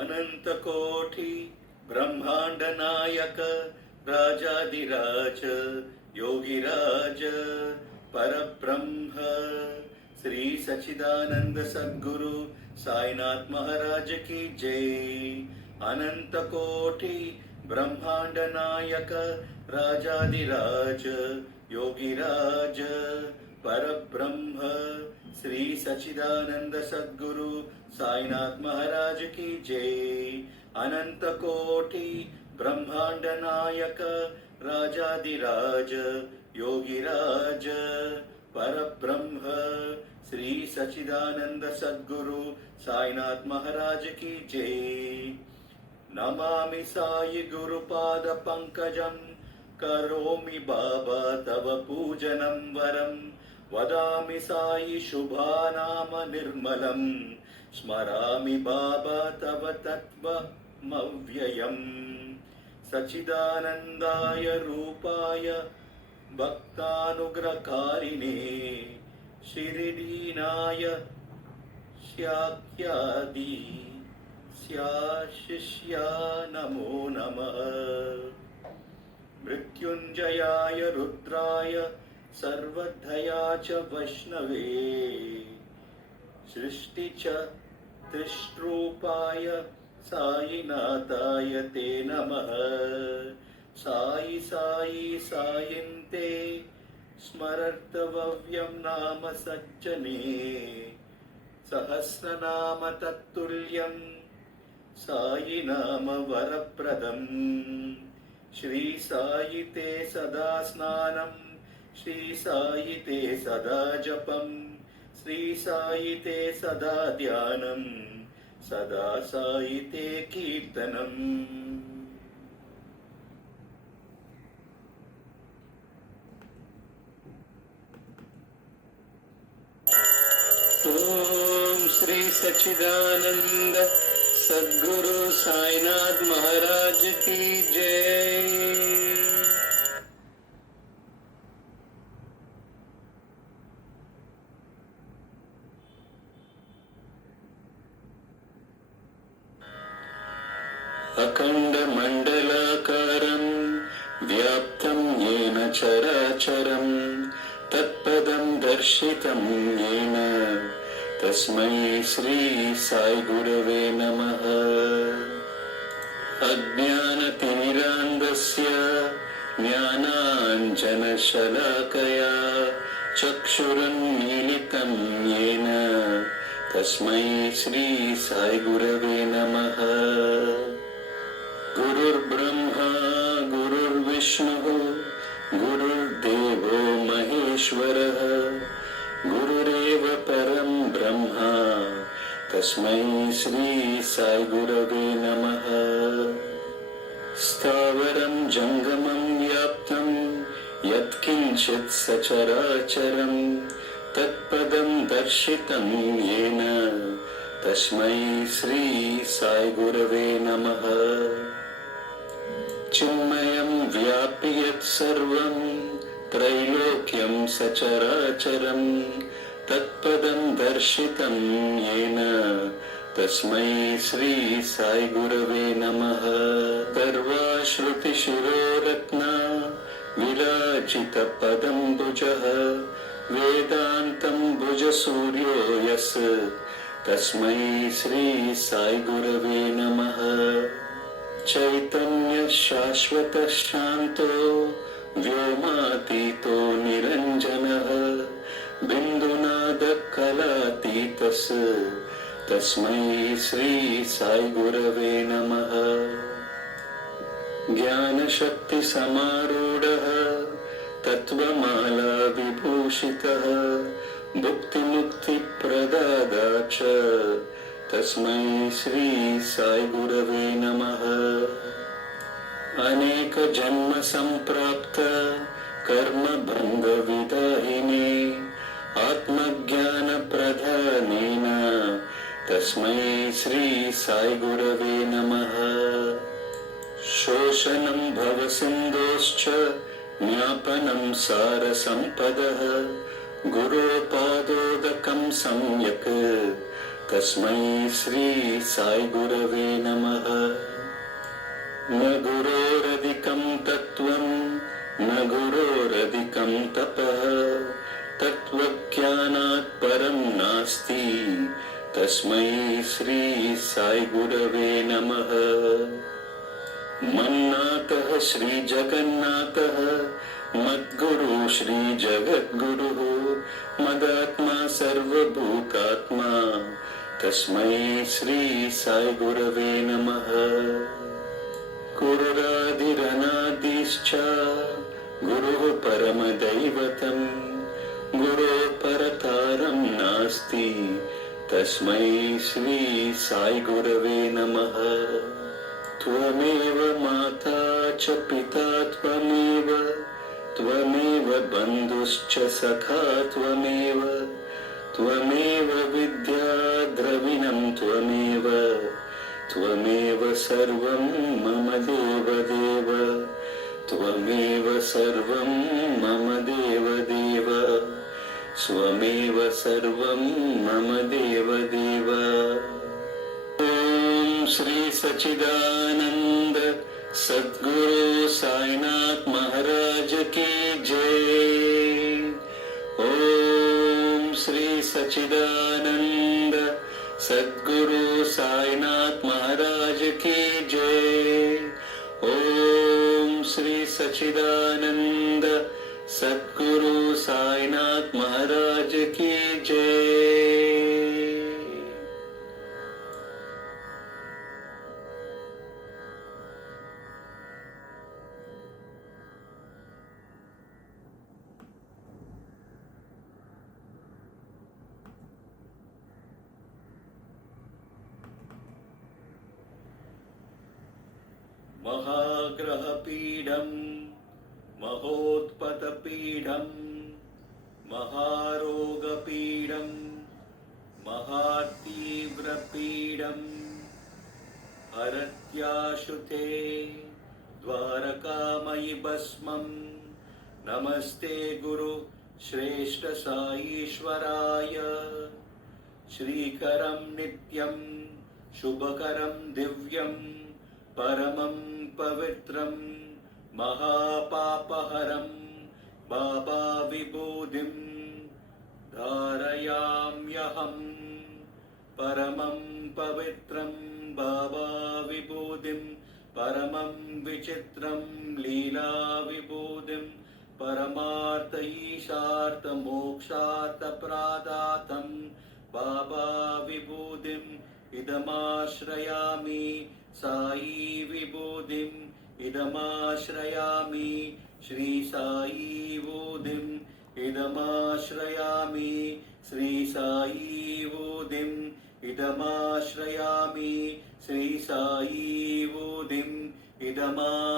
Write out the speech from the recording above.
अनंतकोटी ब्रह्मांड नायक राजाधिराज योगिराज परब्रह्म श्री सच्चिदानंद सद्गुरु साईनाथ महाराज की जय। अनंत कोटि ब्रह्मांड नायक राजाधिराज योगिराज परब्रह्म श्री सच्चिदानंद सद्गुरु साईनाथ महाराज की जय। अनंत कोटि ब्रह्मांड नायक राजाधिराज योगिराज परब्रह्म श्री सच्चिदानंद सद्गुरु साईनाथ महाराज की जय। नमामि साई गुरुपाद पंकजं करोमि बाबा तव पूजनं वरं वदामि साई शुभानाम निर्मलं स्मरामि बाबा तव तत्त्वमव्ययम्। सच्चिदानन्दाय रूपाय भक्तानुग्रहकारिणे शिरिडीनाय श्याख्यादि स्याशिष्या नमो नमः। मृत्युंजयाय रुद्राय सर्वधया च वैष्णवे सृष्टि च त्रिष्ट्रूपाय साईनाथाय ते नमः। साई साई सायन्ते स्मरतव्यं नाम सज्जने सहस्रनाम तत्तुल्यं साई नाम वरप्रदं। श्री साई ते सदा स्नानं श्री साई ते सदा जपं श्री साई ते सदा ध्यानं सदा साई ते कीर्तनम्। ओम श्री सच्चिदानंद सद्गुरु साईनाथ महाराज की जय। अखंड मंडलाकारं व्याप्तं येन चराचरं तत्पदं दर्शितं येन तस्मै श्री साई गुरवे नमः। अज्ञानतिमिरान्धस्य ज्ञानाञ्जनशलाकया चक्षुरुन्मीलितं येन तस्मै श्री साई गुरवे नमः। गुरुर्ब्रह्मा गुरुर्विष्णुः गुरुर्देवो महेश्वरः गुरुरेव परं ब्रह्म तस्मै श्री साई गुरवे नमः। स्थावरं जंगमं व्याप्तं यत्किंचित् सचराचरं तत्पदं दर्शितं येन तस्मै श्री साई गुरवे नमः। चिन्मयं व्यापि यत् सर्वं त्रैलोक्यं सचराचरं तत्पदं दर्शितं येन तस्मै श्री साई गुरवे नमः। सर्वाश्रुतिशिरोरत्ना विराजितपदम्बुजः वेदान्तं भुजसूर्यो यस् तस्मै श्री साई गुरवे नमः। चैतन्य शाश्वत शांतो व्योमातीतो निरंजनः बिंदुनाद कलातीतस् तस्मै श्री साई गुरवे नमः। ज्ञानशक्ति समारूढः तत्त्वमाला विभूषितः भुक्तिमुक्ति प्रदाता च तस्मै श्री साई गुरवे नमः। अनेक जन्म संप्राप्त कर्म भंग विदाहिने आत्मज्ञान प्रधानेन तस्मै श्री साई गुरवे नमः। शोषणं भवसिन्धोश्च ज्ञापनं सारसम्पदः गुरोपादोदकं सम्यक् तस्मै श्री साई गुरवे नमः। न गुरोरधिकं तत्त्वं न गुरोरधिकं तपः, तत्त्वज्ञानात् परं नास्ति, तस्मै श्री साई गुरवे नमः। मन्नाथः श्री जगन्नाथः, मद्गुरु श्री जगद्गुरुः, मदात्मा सर्वभूतात्मा, तस्मै श्री साई गुरवे नमः। गुरुरादिरनादिश्च गुरुः परमदैवतं, गुरोः परतारं नास्ति, तस्मै श्री साई गुरवे नमः। त्वमेव माता च पिता त्वमेव, त्वमेव बन्धुश्च सखा त्वमेव, त्वमेव विद्या द्रविणं त्वमेव, त्वमेव सर्वं मम देवदेव, त्वमेव सर्वं मम देवदेव, स्वमेव सर्वं मम देवदेव। ओम श्री सच्चिदानंद सद्गुरु साईनाथ महाराज की जय। ओम श्री सच्चिदानंद सद्गुरु साईनाथ महाराज की जय। ओम श्री सच्चिदानंद सद्गुरु साईनाथ महाराज की जय। महाग्रहपीडं महोत्पतपीडं महारोगपीडं महातीव्रपीडं हरत्याशुते द्वारकामयि भस्मं। नमस्ते गुरु श्रेष्ठ साईश्वराय। श्रीकरं नित्यं शुभकरं दिव्यं परमं पवित्रं महापापहरं बाबा विभूतिं धारयाम्यहं। परमं पवित्रं बाबा विभूतिं परमं विचित्रं लीला विभूतिं परमार्थ ईशार्थ मोक्षार्थ प्रदातं बाबा विभूतिं इदमाश्रयामि। साई विभूतिं इदमाश्रयामि। श्री साई विभूतिं इदमाश्रयामि। श्री साई विभूतिं इदमाश्रयामि। श्री साई विभूतिं इदमाश्रयामि।